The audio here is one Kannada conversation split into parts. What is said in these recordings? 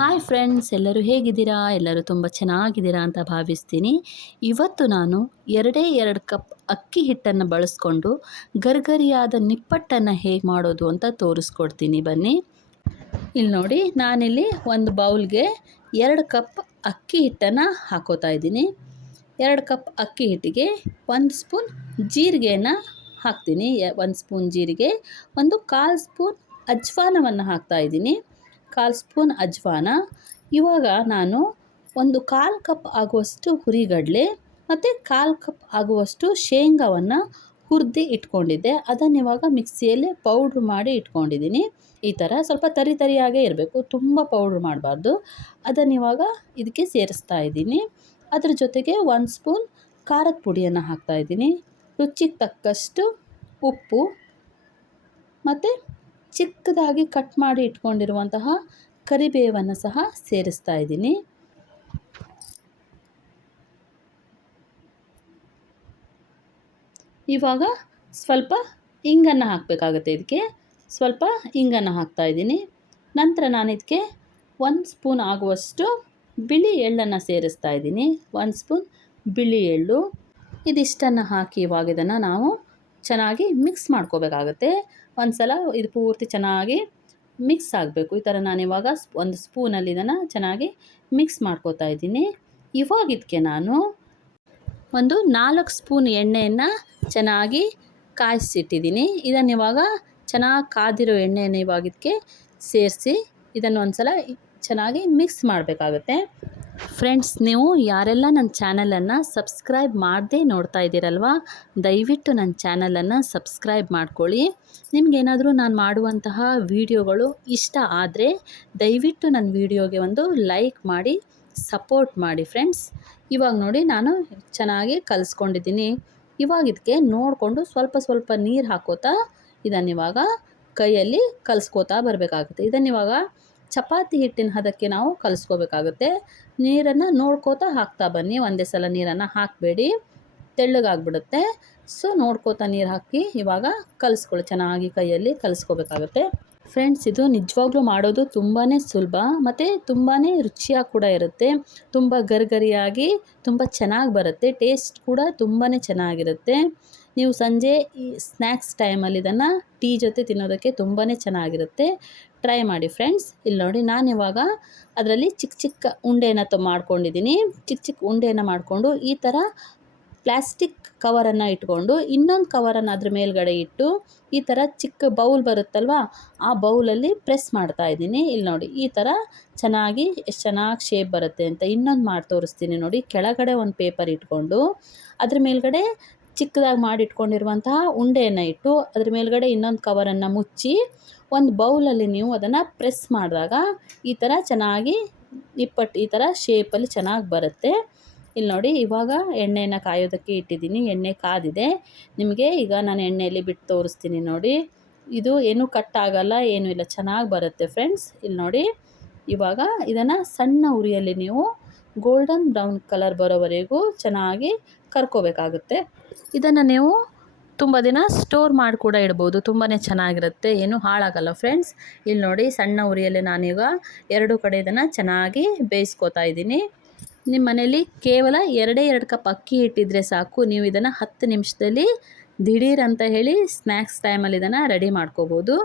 ಹಾಯ್ ಫ್ರೆಂಡ್ಸ್, ಎಲ್ಲರೂ ಹೇಗಿದ್ದೀರಾ? ಎಲ್ಲರೂ ತುಂಬ ಚೆನ್ನಾಗಿದ್ದೀರಾ ಅಂತ ಭಾವಿಸ್ತೀನಿ. ಇವತ್ತು ನಾನು 2 ಕಪ್ ಅಕ್ಕಿ ಹಿಟ್ಟನ್ನು ಬಳಸ್ಕೊಂಡು ಗರ್ಗರಿಯಾದ ನಿಪ್ಪಟ್ಟನ್ನು ಹೇಗೆ ಮಾಡೋದು ಅಂತ ತೋರಿಸ್ಕೊಡ್ತೀನಿ ಬನ್ನಿ. ಇಲ್ಲಿ ನೋಡಿ, ನಾನಿಲ್ಲಿ ಒಂದು ಬೌಲ್ಗೆ 2 ಕಪ್ ಅಕ್ಕಿ ಹಿಟ್ಟನ್ನು ಹಾಕೋತಾ ಇದ್ದೀನಿ. 2 ಕಪ್ ಅಕ್ಕಿ ಹಿಟ್ಟಿಗೆ 1 ಸ್ಪೂನ್ ಜೀರಿಗೆಯನ್ನು ಹಾಕ್ತೀನಿ. 1 ಸ್ಪೂನ್ ಜೀರಿಗೆ, ಒಂದು 1/4 ಸ್ಪೂನ್ ಅಜ್ವಾನವನ್ನು ಹಾಕ್ತಾಯಿದ್ದೀನಿ. 1/4 ಸ್ಪೂನ್ ಅಜ್ವಾನ. ಇವಾಗ ನಾನು ಒಂದು 1/4 ಕಪ್ ಆಗುವಷ್ಟು ಹುರಿಗಡಲೆ ಮತ್ತು 1/4 ಕಪ್ ಆಗುವಷ್ಟು ಶೇಂಗಾವನ್ನು ಹುರಿದು ಇಟ್ಕೊಂಡಿದ್ದೆ. ಅದನ್ನು ಇವಾಗ ಮಿಕ್ಸಿಯಲ್ಲಿ ಪೌಡ್ರ್ ಮಾಡಿ ಇಟ್ಕೊಂಡಿದ್ದೀನಿ. ಈ ಥರ ಸ್ವಲ್ಪ ತರಿಯಾಗೇ ಇರಬೇಕು, ತುಂಬ ಪೌಡ್ರ್ ಮಾಡಬಾರ್ದು. ಅದನ್ನು ಇವಾಗ ಇದಕ್ಕೆ ಸೇರಿಸ್ತಾ ಇದ್ದೀನಿ. ಅದ್ರ ಜೊತೆಗೆ 1 ಸ್ಪೂನ್ ಖಾರದ ಪುಡಿಯನ್ನು ಹಾಕ್ತಾಯಿದ್ದೀನಿ. ರುಚಿಗೆ ತಕ್ಕಷ್ಟು ಉಪ್ಪು ಮತ್ತು ಚಿಕ್ಕದಾಗಿ ಕಟ್ ಮಾಡಿ ಇಟ್ಕೊಂಡಿರುವಂತಹ ಕರಿಬೇವನ್ನು ಸಹ ಸೇರಿಸ್ತಾ ಇದ್ದೀನಿ. ಇವಾಗ ಸ್ವಲ್ಪ ಇಂಗನ್ನು ಹಾಕಬೇಕಾಗುತ್ತೆ. ಇದಕ್ಕೆ ಸ್ವಲ್ಪ ಇಂಗನ್ನು ಹಾಕ್ತಾ ಇದ್ದೀನಿ. ನಂತರ ನಾನು ಇದಕ್ಕೆ 1 ಸ್ಪೂನ್ ಆಗುವಷ್ಟು ಬಿಳಿ ಎಳ್ಳನ್ನು ಸೇರಿಸ್ತಾ ಇದ್ದೀನಿ. 1 ಸ್ಪೂನ್ ಬಿಳಿ ಎಳ್ಳು. ಇದಿಷ್ಟನ್ನು ಹಾಕಿ ಇವಾಗ ಇದನ್ನು ನಾವು ಚೆನ್ನಾಗಿ ಮಿಕ್ಸ್ ಮಾಡ್ಕೋಬೇಕಾಗುತ್ತೆ. ಒಂದು ಸಲ ಇದು ಪೂರ್ತಿ ಚೆನ್ನಾಗಿ ಮಿಕ್ಸ್ ಆಗಬೇಕು. ಈ ಥರ ನಾನಿವಾಗ 1 ಸ್ಪೂನಲ್ಲಿ ಇದನ್ನು ಚೆನ್ನಾಗಿ ಮಿಕ್ಸ್ ಮಾಡ್ಕೋತಾ ಇದ್ದೀನಿ. ಇವಾಗ ಇದಕ್ಕೆ ನಾನು ಒಂದು 4 ಸ್ಪೂನ್ ಎಣ್ಣೆಯನ್ನು ಚೆನ್ನಾಗಿ ಕಾಯಿಸಿಟ್ಟಿದ್ದೀನಿ. ಇದನ್ನು ಇವಾಗ ಚೆನ್ನಾಗಿ ಕಾದಿರೋ ಎಣ್ಣೆಯನ್ನು ಇವಾಗ ಇದಕ್ಕೆ ಸೇರಿಸಿ ಇದನ್ನು ಒಂದು ಸಲ ಚೆನ್ನಾಗಿ ಮಿಕ್ಸ್ ಮಾಡಬೇಕಾಗುತ್ತೆ. ಫ್ರೆಂಡ್ಸ್, ನೀವು ಯಾರೆಲ್ಲ ನನ್ನ ಚಾನಲನ್ನು ಸಬ್ಸ್ಕ್ರೈಬ್ ಮಾಡದೆ ನೋಡ್ತಾ ಇದ್ದೀರಲ್ವ, ದಯವಿಟ್ಟು ನನ್ನ ಚಾನಲನ್ನು ಸಬ್ಸ್ಕ್ರೈಬ್ ಮಾಡ್ಕೊಳ್ಳಿ. ನಿಮಗೇನಾದರೂ ನಾನು ಮಾಡುವಂತಹ ವಿಡಿಯೋಗಳು ಇಷ್ಟ ಆದರೆ ದಯವಿಟ್ಟು ನನ್ನ ವಿಡಿಯೋಗೆ ಒಂದು ಲೈಕ್ ಮಾಡಿ ಸಪೋರ್ಟ್ ಮಾಡಿ ಫ್ರೆಂಡ್ಸ್. ಇವಾಗ ನೋಡಿ, ನಾನು ಚೆನ್ನಾಗಿ ಕಲಿಸ್ಕೊಂಡಿದ್ದೀನಿ. ಇವಾಗ ಇದಕ್ಕೆ ನೋಡಿಕೊಂಡು ಸ್ವಲ್ಪ ನೀರು ಹಾಕೋತಾ ಇದನ್ನಿವಾಗ ಕೈಯಲ್ಲಿ ಕಲಿಸ್ಕೋತಾ ಬರಬೇಕಾಗುತ್ತೆ. ಇದನ್ನಿವಾಗ ಚಪಾತಿ ಹಿಟ್ಟಿನ ಹದಕ್ಕೆ ನಾವು ಕಲಿಸ್ಕೋಬೇಕಾಗುತ್ತೆ. ನೀರನ್ನು ನೋಡ್ಕೋತಾ ಹಾಕ್ತಾ ಬನ್ನಿ. ಒಂದೇ ಸಲ ನೀರನ್ನು ಹಾಕಬೇಡಿ, ತೆಳ್ಳಗಾಗ್ಬಿಡುತ್ತೆ. ಸೊ ನೋಡ್ಕೋತಾ ನೀರು ಹಾಕಿ ಇವಾಗ ಕಲಿಸ್ಕೊಳ್ಳಿ. ಚೆನ್ನಾಗಿ ಕೈಯಲ್ಲಿ ಕಲಿಸ್ಕೋಬೇಕಾಗುತ್ತೆ. ಫ್ರೆಂಡ್ಸ್, ಇದು ನಿಜವಾಗ್ಲೂ ಮಾಡೋದು ತುಂಬಾ ಸುಲಭ ಮತ್ತು ತುಂಬಾ ರುಚಿಯಾಗಿ ಕೂಡ ಇರುತ್ತೆ. ತುಂಬ ಗರಿಗರಿಯಾಗಿ ತುಂಬ ಚೆನ್ನಾಗಿ ಬರುತ್ತೆ. ಟೇಸ್ಟ್ ಕೂಡ ತುಂಬಾ ಚೆನ್ನಾಗಿರುತ್ತೆ. ನೀವು ಸಂಜೆ ಈ ಸ್ನ್ಯಾಕ್ಸ್ ಟೈಮಲ್ಲಿ ಇದನ್ನು ಟೀ ಜೊತೆ ತಿನ್ನೋದಕ್ಕೆ ತುಂಬಾ ಚೆನ್ನಾಗಿರುತ್ತೆ. ಟ್ರೈ ಮಾಡಿ ಫ್ರೆಂಡ್ಸ್. ಇಲ್ಲಿ ನೋಡಿ, ನಾನಿವಾಗ ಅದರಲ್ಲಿ ಚಿಕ್ಕ ಉಂಡೆಯನ್ನು ಮಾಡ್ಕೊಂಡಿದ್ದೀನಿ. ಚಿಕ್ಕ ಉಂಡೆಯನ್ನು ಮಾಡಿಕೊಂಡು ಈ ಥರ ಪ್ಲಾಸ್ಟಿಕ್ ಕವರನ್ನು ಇಟ್ಕೊಂಡು ಇನ್ನೊಂದು ಕವರನ್ನು ಅದ್ರ ಮೇಲ್ಗಡೆ ಇಟ್ಟು ಈ ಥರ ಚಿಕ್ಕ ಬೌಲ್ ಬರುತ್ತಲ್ವ, ಆ ಬೌಲಲ್ಲಿ ಪ್ರೆಸ್ ಮಾಡ್ತಾ ಇದ್ದೀನಿ. ಇಲ್ಲಿ ನೋಡಿ, ಈ ಥರ ಚೆನ್ನಾಗಿ ಎಷ್ಟು ಚೆನ್ನಾಗಿ ಶೇಪ್ ಬರುತ್ತೆ ಅಂತ ಇನ್ನೊಂದು ಮಾಡಿ ತೋರಿಸ್ತೀನಿ ನೋಡಿ. ಕೆಳಗಡೆ ಒಂದು ಪೇಪರ್ ಇಟ್ಕೊಂಡು ಅದ್ರ ಮೇಲ್ಗಡೆ ಚಿಕ್ಕದಾಗಿ ಮಾಡಿಟ್ಕೊಂಡಿರುವಂತಹ ಉಂಡೆಯನ್ನು ಇಟ್ಟು ಅದ್ರ ಮೇಲ್ಗಡೆ ಇನ್ನೊಂದು ಕವರನ್ನು ಮುಚ್ಚಿ ಒಂದು ಬೌಲಲ್ಲಿ ನೀವು ಅದನ್ನು ಪ್ರೆಸ್ ಮಾಡಿದಾಗ ಈ ಥರ ಚೆನ್ನಾಗಿ ನಿಪ್ಪಟ್ಟು ಈ ಥರ ಶೇಪಲ್ಲಿ ಚೆನ್ನಾಗಿ ಬರುತ್ತೆ. ಇಲ್ಲಿ ನೋಡಿ, ಇವಾಗ ಎಣ್ಣೆಯನ್ನು ಕಾಯೋದಕ್ಕೆ ಇಟ್ಟಿದ್ದೀನಿ. ಎಣ್ಣೆ ಕಾದಿದೆ. ನಿಮಗೆ ಈಗ ನಾನು ಎಣ್ಣೆಯಲ್ಲಿ ಬಿಟ್ಟು ತೋರಿಸ್ತೀನಿ ನೋಡಿ. ಇದು ಏನೂ ಕಟ್ಟಾಗಲ್ಲ, ಏನೂ ಇಲ್ಲ, ಚೆನ್ನಾಗಿ ಬರುತ್ತೆ ಫ್ರೆಂಡ್ಸ್. ಇಲ್ಲಿ ನೋಡಿ, ಇವಾಗ ಇದನ್ನು ಸಣ್ಣ ಉರಿಯಲ್ಲಿ ನೀವು ಗೋಲ್ಡನ್ ಬ್ರೌನ್ ಕಲರ್ ಬರೋವರೆಗೂ ಚೆನ್ನಾಗಿ ಕರ್ಕೋಬೇಕಾಗುತ್ತೆ. ಇದನ್ನು ನೀವು ತುಂಬ ದಿನ ಸ್ಟೋರ್ ಮಾಡಿ ಕೂಡ ಇಡ್ಬೋದು. ತುಂಬಾ ಚೆನ್ನಾಗಿರುತ್ತೆ, ಏನೂ ಹಾಳಾಗಲ್ಲ ಫ್ರೆಂಡ್ಸ್. ಇಲ್ಲಿ ನೋಡಿ, ಸಣ್ಣ ಉರಿಯಲ್ಲಿ ನಾನೀಗ 2 ಕಡೆ ಇದನ್ನು ಚೆನ್ನಾಗಿ ಬೇಯಿಸ್ಕೋತಾ ಇದ್ದೀನಿ. ನಿಮ್ಮ ಮನೇಲಿ ಕೇವಲ 2 ಕಪ್ ಅಕ್ಕಿ ಹಿಟ್ಟಿದ್ರೆ ಸಾಕು. ನೀವು ಇದನ್ನು 10 ನಿಮಿಷದಲ್ಲಿ ದಿಢೀರ್ ಅಂತ ಹೇಳಿ ಸ್ನ್ಯಾಕ್ಸ್ ಟೈಮಲ್ಲಿ ಇದನ್ನು ರೆಡಿ ಮಾಡ್ಕೋಬೋದು.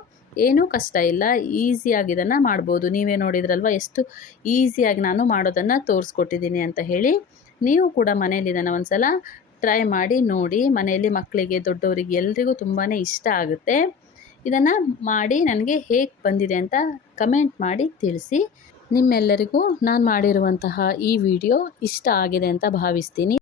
ಏನೂ ಕಷ್ಟ ಇಲ್ಲ, ಈಸಿಯಾಗಿ ಇದನ್ನು ಮಾಡ್ಬೋದು. ನೀವೇ ನೋಡಿದ್ರಲ್ವ ಎಷ್ಟು ಈಸಿಯಾಗಿ ನಾನು ಮಾಡೋದನ್ನು ತೋರಿಸ್ಕೊಟ್ಟಿದ್ದೀನಿ ಅಂತ ಹೇಳಿ. ನೀವು ಕೂಡ ಮನೇಲಿ ಇದನ್ನು ಒಂದು ಸಲ ಟ್ರೈ ಮಾಡಿ ನೋಡಿ. ಮನೆಯಲ್ಲಿ ಮಕ್ಕಳಿಗೆ, ದೊಡ್ಡವರಿಗೆ ಎಲ್ರಿಗೂ ತುಂಬಾ ಇಷ್ಟ ಆಗುತ್ತೆ. ಇದನ್ನು ಮಾಡಿ ನನಗೆ ಹೇಗೆ ಬಂದಿದೆ ಅಂತ ಕಮೆಂಟ್ ಮಾಡಿ ತಿಳಿಸಿ. ನಿಮ್ಮೆಲ್ಲರಿಗೂ ನಾನು ಮಾಡಿರುವಂತಹ ಈ ವಿಡಿಯೋ ಇಷ್ಟ ಆಗಿದೆ ಅಂತ ಭಾವಿಸ್ತೀನಿ.